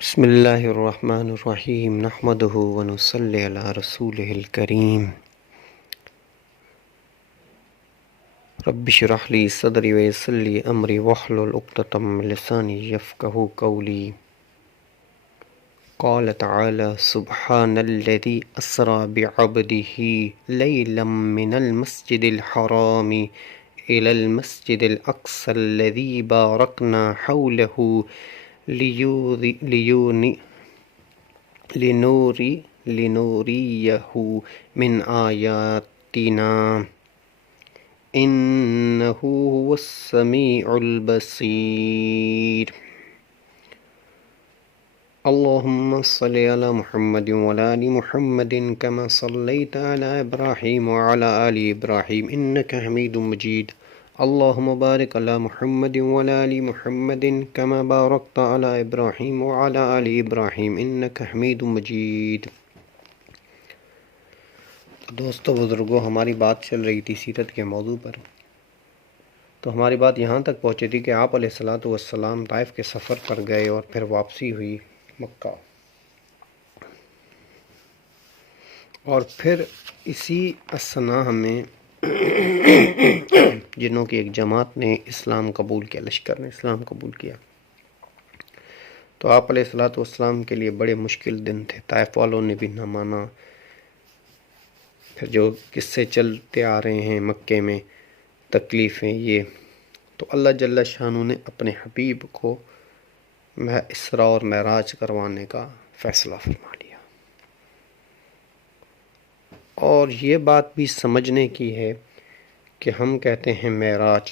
بسم اللہ الرحمن الرحیم نحمدہ ونصلی علی رسولہ الکریم رب اشرح لی صدری ویسر لی امری واحلل عقدۃ من لسانی یفقہوا قولی قال تعالی سبحان الذی اسری بعبدہ لیلا من المسجد الحرام الی المسجد الاقصی الذی بارکنا حولہ لنوریہ من آیاتنا انہ هو السمیع البصیر اللہم صلی علی محمد وعلی آل محمد کما صلیت علی ابراہیم وعلی آل ابراہیم انک حمید مجید اللہم بارک علی محمد وعلی آل محمد کما بارکت علی ابراہیم وعلی آل ابراہیم انک حمید مجید۔ دوستو بزرگوں، ہماری بات چل رہی تھی سیرت کے موضوع پر، تو ہماری بات یہاں تک پہنچی تھی کہ آپ علیہ الصلوۃ والسلام طائف کے سفر پر گئے اور پھر واپسی ہوئی مکہ، اور پھر اسی اثناء میں جنوں کی ایک جماعت نے اسلام قبول کیا، لشکر نے اسلام قبول کیا، تو آپ علیہ الصلوۃ والسلام کے لیے بڑے مشکل دن تھے۔ طائف والوں نے بھی نہ مانا، پھر جو قصے چلتے آ رہے ہیں مکے میں، تکلیفیں، یہ تو اللہ جل شانہ نے اپنے حبیب کو اسراء اور معراج کروانے کا فیصلہ فرما لیا۔ اور یہ بات بھی سمجھنے کی ہے کہ ہم کہتے ہیں معراج،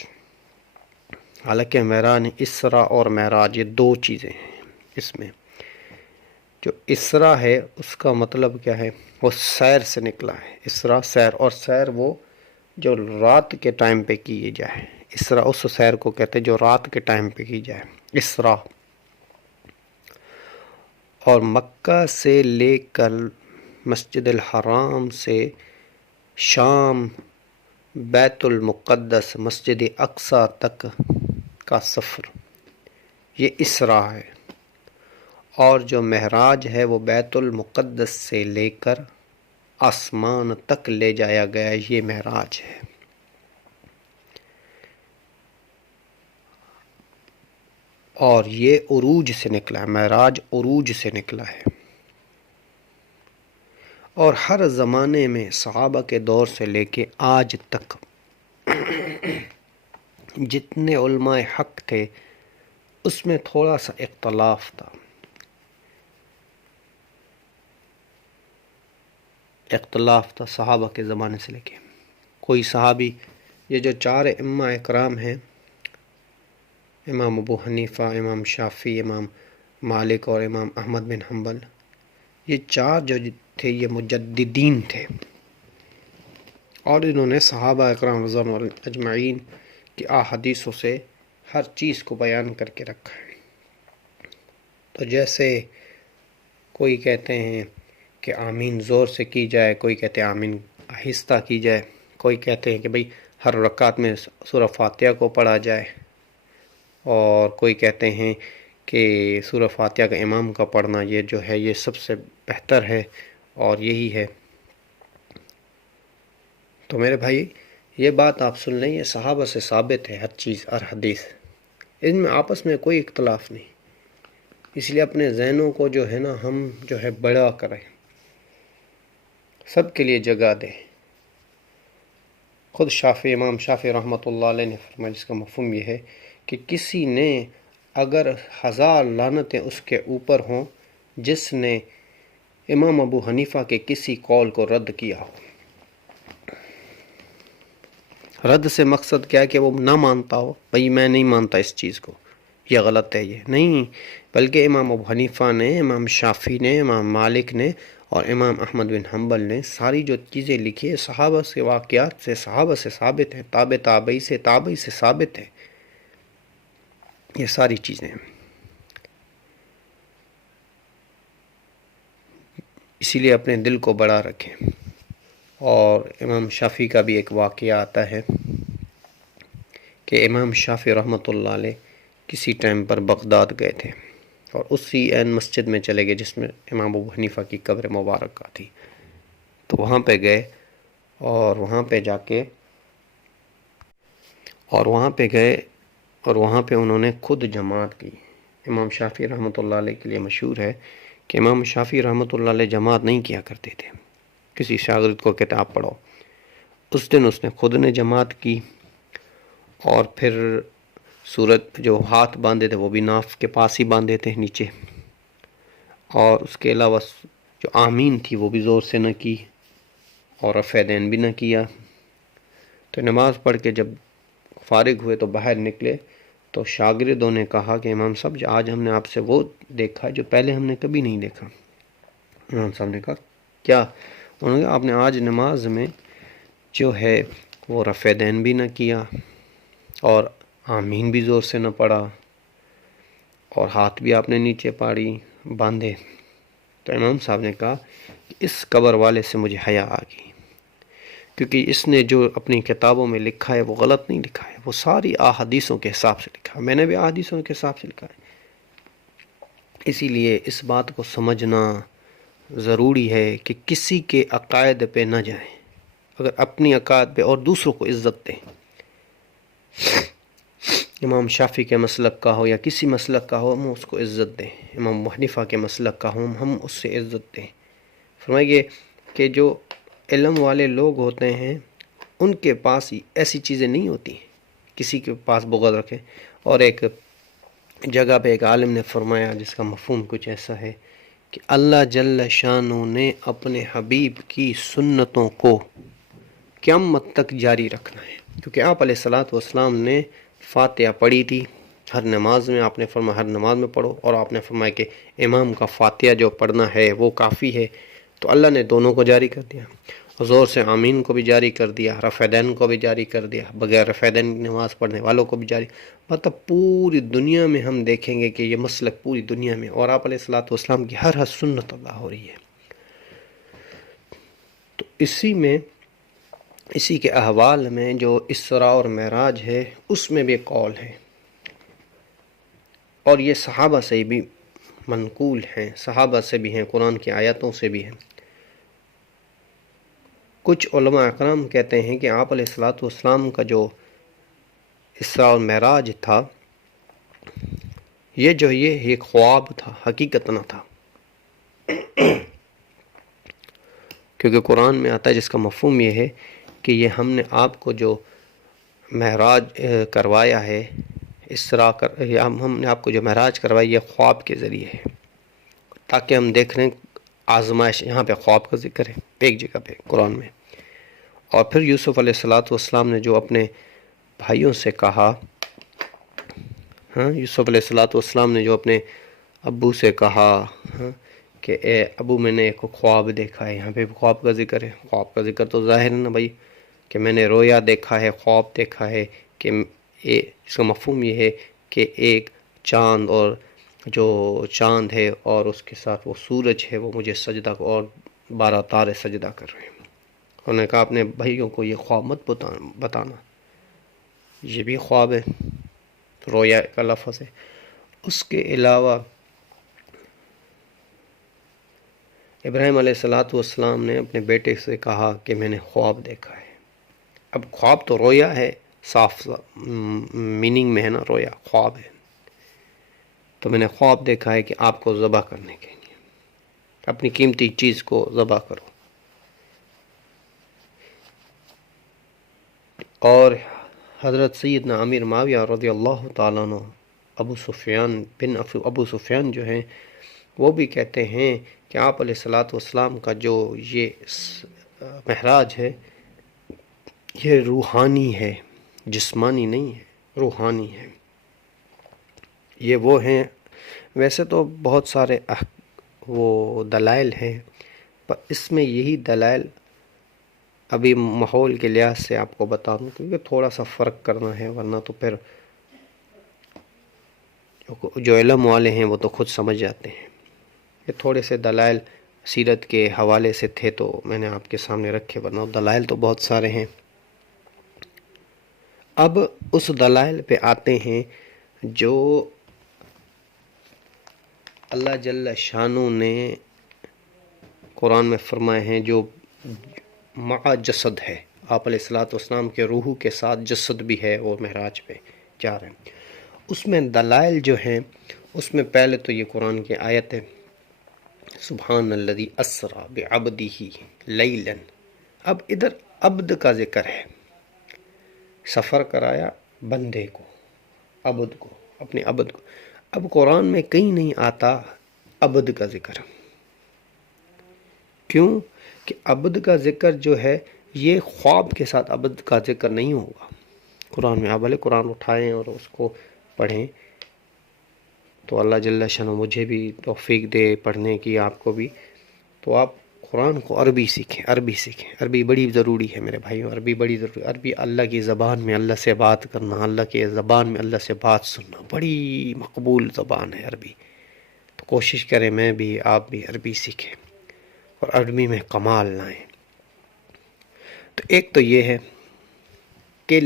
حالانکہ معراج اسراء اور معراج یہ دو چیزیں ہیں۔ اس میں جو اسراء ہے اس کا مطلب کیا ہے؟ وہ سیر سے نکلا ہے۔ اسراء سیر، اور سیر وہ جو رات کے ٹائم پہ کی جائے، اسراء اس سیر کو کہتے ہیں جو رات کے ٹائم پہ کی جائے، اسراء۔ اور مکہ سے لے کر مسجد الحرام سے شام، بیت المقدس، مسجد اقصی تک کا سفر، یہ اسراء ہے۔ اور جو معراج ہے وہ بیت المقدس سے لے کر آسمان تک لے جایا گیا، یہ معراج ہے۔ اور یہ عروج سے نکلا ہے، معراج عروج سے نکلا ہے۔ اور ہر زمانے میں صحابہ کے دور سے لے کے آج تک جتنے علماء حق تھے اس میں تھوڑا سا اختلاف تھا۔ صحابہ کے زمانے سے لے کے کوئی صحابی، یہ جو چار ائمہ اکرام ہیں، امام ابو حنیفہ، امام شافعی، امام مالک اور امام احمد بن حنبل، یہ چار جو تھے یہ مجددین تھے، اور انہوں نے صحابہ اکرام رضوان اللہ اجمعین کی احادیثوں سے ہر چیز کو بیان کر کے رکھا ہے۔ تو جیسے کوئی کہتے ہیں کہ آمین زور سے کی جائے، کوئی کہتے ہیں آمین آہستہ کی جائے، کوئی کہتے ہیں کہ بھئی ہر رکعت میں سورہ فاتحہ کو پڑھا جائے، اور کوئی کہتے ہیں کہ سورہ فاتحہ کا امام کا پڑھنا یہ جو ہے یہ سب سے بہتر ہے اور یہی ہے۔ تو میرے بھائی یہ بات آپ سن لیں، یہ صحابہ سے ثابت ہے ہر چیز، ہر حدیث، ان میں آپس میں کوئی اختلاف نہیں۔ اس لیے اپنے ذہنوں کو جو ہے نا ہم جو ہے بڑا کریں، سب کے لیے جگہ دیں۔ خود امام شافعی رحمۃ اللہ علیہ نے فرمایا، جس کا مفہوم یہ ہے کہ کسی نے اگر 1000 لعنتیں اس کے اوپر ہوں جس نے امام ابو حنیفہ کے کسی قول کو رد کیا ہو۔ رد سے مقصد کیا ہے کہ وہ نہ مانتا ہو، بھئی میں نہیں مانتا اس چیز کو، یہ غلط ہے، یہ نہیں، بلکہ امام ابو حنیفہ نے، امام شافعی نے، امام مالک نے اور امام احمد بن حنبل نے ساری جو چیزیں لکھی ہے صحابہ سے، واقعات سے، صحابہ سے ثابت ہیں، تابعی سے ثابت ہے، یہ ساری چیزیں۔ اسی لیے اپنے دل کو بڑا رکھیں۔ اور امام شافعی کا بھی ایک واقعہ آتا ہے کہ امام شافعی رحمۃ اللہ علیہ کسی ٹائم پر بغداد گئے تھے، اور اسی عین مسجد میں چلے گئے جس میں امام ابو حنیفہ کی قبر مبارکہ تھی. تو وہاں پہ گئے اور وہاں پہ انہوں نے خود جماعت کی. امام شافعی رحمۃ اللہ علیہ کے لیے مشہور ہے کہ امام شافعی رحمۃ اللہ علیہ جماعت نہیں کیا کرتے تھے. کسی شاگرد کو کتاب پڑھو، اس دن اس نے خود نے جماعت کی، اور پھر سورت جو ہاتھ باندھے تھے وہ بھی ناف کے پاس ہی باندھے تھے نیچے، اور اس کے علاوہ جو آمین تھی وہ بھی زور سے نہ کی، اور رفع دین بھی نہ کیا. تو نماز پڑھ کے جب فارغ ہوئے تو باہر نکلے تو شاگردوں نے کہا کہ امام صاحب آج ہم نے آپ سے وہ دیکھا جو پہلے ہم نے کبھی نہیں دیکھا. امام صاحب نے کہا کیا؟ انہوں نے کہا آپ نے آج نماز میں جو ہے وہ رفع دین بھی نہ کیا، اور آمین بھی زور سے نہ پڑا، اور ہاتھ بھی آپ نے نیچے باندھے. تو امام صاحب نے کہا کہ اس قبر والے سے مجھے حیا آ گئی، کیونکہ اس نے جو اپنی کتابوں میں لکھا ہے وہ غلط نہیں لکھا ہے، وہ ساری احادیثوں کے حساب سے لکھا ہے. میں نے بھی احادیثوں کے حساب سے لکھا ہے. اسی لیے اس بات کو سمجھنا ضروری ہے کہ کسی کے عقائد پہ نہ جائیں. اگر اپنی عقائد پہ اور دوسروں کو عزت دیں، امام شافعی کے مسلک کا ہو یا کسی مسلک کا ہو، ہم اس کو عزت دیں. امام ابو حنیفہ کے مسلک کا ہو، ہم اس سے عزت دیں. فرمائیے کہ جو علم والے لوگ ہوتے ہیں ان کے پاس ایسی چیزیں نہیں ہوتی کسی کے پاس بغض رکھیں. اور ایک جگہ پہ ایک عالم نے فرمایا جس کا مفہوم کچھ ایسا ہے کہ اللہ جل شانہ نے اپنے حبیب کی سنتوں کو قیامت تک جاری رکھنا ہے. کیونکہ آپ علیہ الصلاۃ والسلام نے فاتحہ پڑھی تھی ہر نماز میں. آپ نے فرمایا ہر نماز میں پڑھو، اور آپ نے فرمایا کہ امام کا فاتحہ جو پڑھنا ہے وہ کافی ہے. تو اللہ نے دونوں کو جاری کر دیا، زور سے آمین کو بھی جاری کر دیا، رفع دین کو بھی جاری کر دیا، بغیر رفع دین نماز پڑھنے والوں کو بھی جاری. مطلب پوری دنیا میں ہم دیکھیں گے کہ یہ مسلک پوری دنیا میں، اور آپ علیہ الصلاۃ والسلام کی ہر سنت اللہ ہو رہی ہے. تو اسی کے احوال میں جو اسراء اور معراج ہے اس میں بھی قول ہے، اور یہ صحابہ سے بھی منقول ہیں، صحابہ سے بھی ہیں، قرآن کی آیاتوں سے بھی ہیں. کچھ علماء اکرام کہتے ہیں کہ آپ علیہ الصلاۃ والسلام کا جو اسراء اور معراج تھا یہ ایک خواب تھا، حقیقت نہ تھا. کیونکہ قرآن میں آتا ہے جس کا مفہوم یہ ہے کہ یہ ہم نے آپ کو جو معراج کروایا ہے، ہم نے آپ کو جو معراج کروایا یہ خواب کے ذریعے ہے، تاکہ ہم دیکھ رہے ہیں آزمائش. یہاں پہ خواب کا ذکر ہے ایک جگہ پہ قرآن میں. اور پھر یوسف علیہ الصلاۃ والسلام نے جو اپنے بھائیوں سے کہا، یوسف علیہ الصلاۃ والسلام نے جو اپنے ابو سے کہا کہ اے ابو میں نے ایک خواب دیکھا ہے. یہاں پہ خواب کا ذکر ہے. خواب کا ذکر تو ظاہر ہے نا بھائی کہ میں نے رویا دیکھا ہے، خواب دیکھا ہے، کہ اس کا مفہوم یہ ہے کہ ایک چاند، اور جو چاند ہے اور اس کے ساتھ وہ سورج ہے وہ مجھے سجدہ اور 12 تارے سجدہ کر رہے ہیں. انہوں نے کہا اپنے بھائیوں کو یہ خواب مت بتانا، یہ بھی خواب ہے، رویا کا لفظ ہے. اس کے علاوہ ابراہیم علیہ الصلاۃ والسلام نے اپنے بیٹے سے کہا کہ میں نے خواب دیکھا ہے. اب خواب تو رویا ہے، صاف میننگ میں ہے نا، رویا خواب ہے. تو میں نے خواب دیکھا ہے کہ آپ کو ذبح کرنے کے لیے اپنی قیمتی چیز کو ذبح کرو. اور حضرت سیدنا امیر معاویہ رضی اللہ تعالیٰ عنہ ابو سفیان جو ہیں وہ بھی کہتے ہیں کہ آپ علیہ الصلاۃ والسلام کا جو یہ معراج ہے یہ روحانی ہے، جسمانی نہیں ہے، روحانی ہے. یہ وہ ہیں. ویسے تو بہت سارے وہ دلائل ہیں، پر اس میں یہی دلائل ابھی ماحول کے لحاظ سے آپ کو بتا دوں، کیونکہ تھوڑا سا فرق کرنا ہے، ورنہ تو پھر جو علم والے ہیں وہ تو خود سمجھ جاتے ہیں. یہ تھوڑے سے دلائل سیرت کے حوالے سے تھے تو میں نے آپ کے سامنے رکھے، ورنہ دلائل تو بہت سارے ہیں. اب اس دلائل پہ آتے ہیں جو اللہ جل شانہ نے قرآن میں فرمائے ہیں جو مع جسد ہے، آپ علیہ الصلوۃ والسلام کے روح کے ساتھ جسد بھی ہے، اور معراج پہ جا رہے ہیں۔ اس میں دلائل جو ہیں، اس میں پہلے تو یہ قرآن کی آیت ہے سبحان الذی اسری بعبدہ لیلا۔ اب ادھر عبد کا ذکر ہے، سفر کرایا بندے کو، عبد کو، اپنے عبد کو۔ اب قرآن میں کہیں نہیں آتا عبد کا ذکر، کیوں کہ عبد کا ذکر جو ہے یہ خواب کے ساتھ عبد کا ذکر نہیں ہوگا قرآن میں۔ آپ بھلے قرآن اٹھائیں اور اس کو پڑھیں، تو اللہ جل شانہ مجھے بھی توفیق دے پڑھنے کی، آپ کو بھی، تو آپ قرآن کو عربی سیکھیں، عربی سیکھیں۔ عربی بڑی ضروری ہے میرے بھائیوں، عربی بڑی ضروری ہے۔ عربی اللہ کی زبان میں اللہ سے بات کرنا، اللہ کی زبان میں اللہ سے بات سننا، بڑی مقبول زبان ہے عربی۔ تو کوشش کریں میں بھی، آپ بھی عربی سیکھیں اور عربی میں کمال لائیں۔ تو ایک تو یہ ہے کہ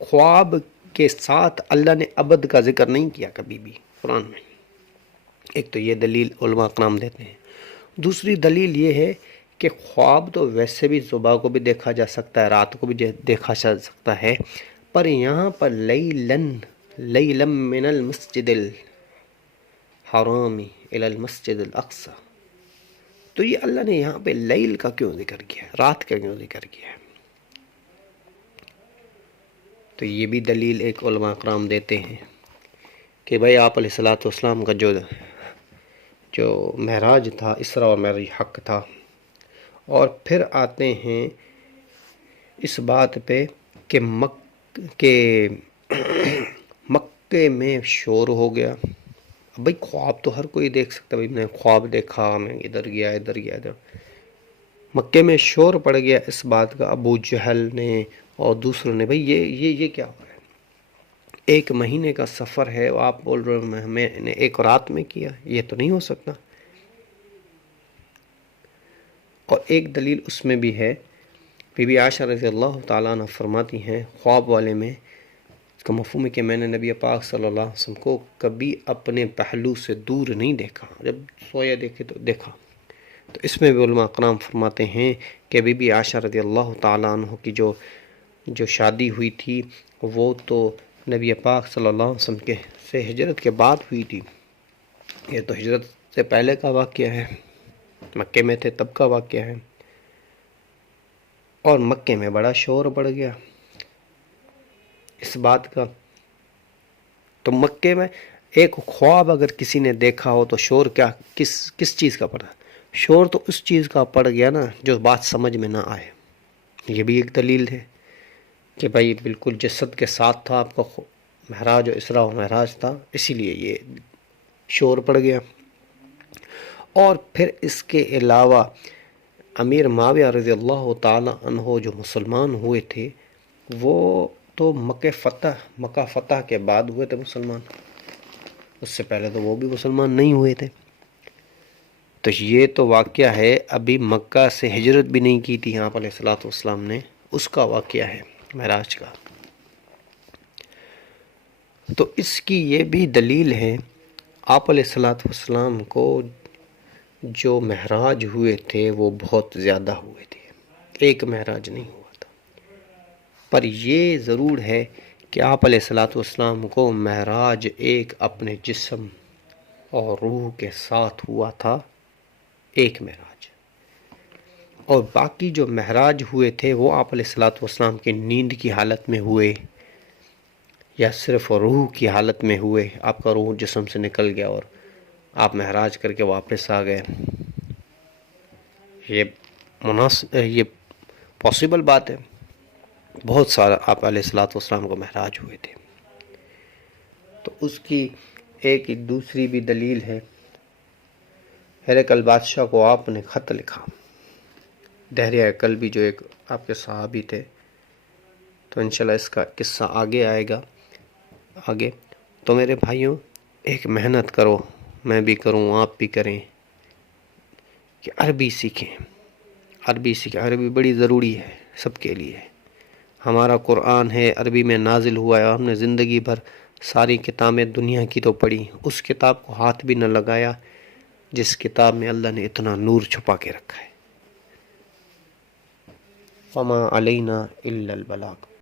خواب کے ساتھ اللہ نے عبد کا ذکر نہیں کیا کبھی بھی قرآن میں۔ ایک تو یہ دلیل علماء کرام دیتے ہیں۔ دوسری دلیل یہ ہے کہ خواب تو ویسے بھی صبح کو بھی دیکھا جا سکتا ہے، رات کو بھی دیکھا جا سکتا ہے، پر یہاں پر لیلا من المسجد الحرام الی المسجد الاقصی، تو یہ اللہ نے یہاں پہ لیل کا کیوں ذکر کیا، رات کا کیوں ذکر کیا ہے؟ تو یہ بھی دلیل ایک علماء کرام دیتے ہیں کہ بھائی آپ علیہ الصلوۃ والسلام کا جو معراج تھا، اسراء اور معراج حق تھا۔ اور پھر آتے ہیں اس بات پہ کہ مکے میں شور ہو گیا۔ بھائی خواب تو ہر کوئی دیکھ سکتا ہے، بھائی میں خواب دیکھا، میں ادھر گیا ادھر گیا ادھر۔ مکے میں شور پڑ گیا اس بات کا، ابو جہل نے اور دوسروں نے، بھائی یہ کیا ہو رہا ہے؟ 1 مہینے کا سفر ہے، آپ بول رہے ہو میں نے 1 رات میں کیا، یہ تو نہیں ہو سکتا۔ اور ایک دلیل اس میں بھی ہے، بی بی عائشہ رضی اللہ تعالیٰ عنہ فرماتی ہیں خواب والے میں اس کا مفہوم ہے کہ میں نے نبی پاک صلی اللہ علیہ وسلم کو کبھی اپنے پہلو سے دور نہیں دیکھا، جب سویا دیکھے تو دیکھا۔ تو اس میں بھی علماء کرام فرماتے ہیں کہ بی بی عائشہ رضی اللہ تعالیٰ عنہ کی جو شادی ہوئی تھی وہ تو نبی پاک صلی اللہ علیہ وسلم کے سے ہجرت کے بعد ہوئی تھی، یہ تو ہجرت سے پہلے کا واقعہ ہے، مکے میں تھے تب کا واقعہ ہے۔ اور مکے میں بڑا شور پڑ گیا اس بات کا۔ تو مکے میں ایک خواب اگر کسی نے دیکھا ہو تو شور کیا کس چیز کا پڑا؟ شور تو اس چیز کا پڑ گیا نا جو بات سمجھ میں نہ آئے۔ یہ بھی ایک دلیل ہے کہ بھائی بالکل جسد کے ساتھ تھا آپ کا معراج، و اسراء و معراج تھا، اسی لیے یہ شور پڑ گیا۔ اور پھر اس کے علاوہ امیر معاویہ رضی اللہ تعالی عنہ جو مسلمان ہوئے تھے، وہ تو مکہ فتح کے بعد ہوئے تھے مسلمان، اس سے پہلے تو وہ بھی مسلمان نہیں ہوئے تھے۔ تو یہ تو واقعہ ہے، ابھی مکہ سے ہجرت بھی نہیں کی تھی آپ علیہ الصلوۃ والسلام نے، اس کا واقعہ ہے معراج کا۔ تو اس کی یہ بھی دلیل ہے، آپ علیہ الصلوۃ والسلام کو جو معراج ہوئے تھے وہ بہت زیادہ ہوئے تھے، 1 معراج نہیں ہوا تھا۔ پر یہ ضرور ہے کہ آپ علیہ الصلوۃ والسلام کو معراج ایک اپنے جسم اور روح کے ساتھ ہوا تھا، 1 معراج۔ اور باقی جو معراج ہوئے تھے وہ آپ علیہ الصلوۃ والسلام کی نیند کی حالت میں ہوئے یا صرف روح کی حالت میں ہوئے، آپ کا روح جسم سے نکل گیا اور آپ معراج کر کے واپس آ گئے۔ یہ پاسبل بات ہے، بہت سارا آپ علیہ الصلوۃ والسلام کو معراج ہوئے تھے۔ تو اس کی ایک دوسری بھی دلیل ہے، ہرقل بادشاہ کو آپ نے خط لکھا، دہریہ کلبی جو ایک آپ کے صحابی تھے، تو انشاءاللہ اس کا قصہ آگے آئے گا آگے۔ تو میرے بھائیوں ایک محنت کرو، میں بھی کروں آپ بھی کریں کہ عربی سیکھیں، عربی بڑی ضروری ہے سب کے لیے۔ ہمارا قرآن ہے عربی میں نازل ہوا ہے، ہم نے زندگی بھر ساری کتابیں دنیا کی تو پڑھی، اس کتاب کو ہاتھ بھی نہ لگایا جس کتاب میں اللہ نے اتنا نور چھپا کے رکھا ہے. وما علینا الا البلاغ.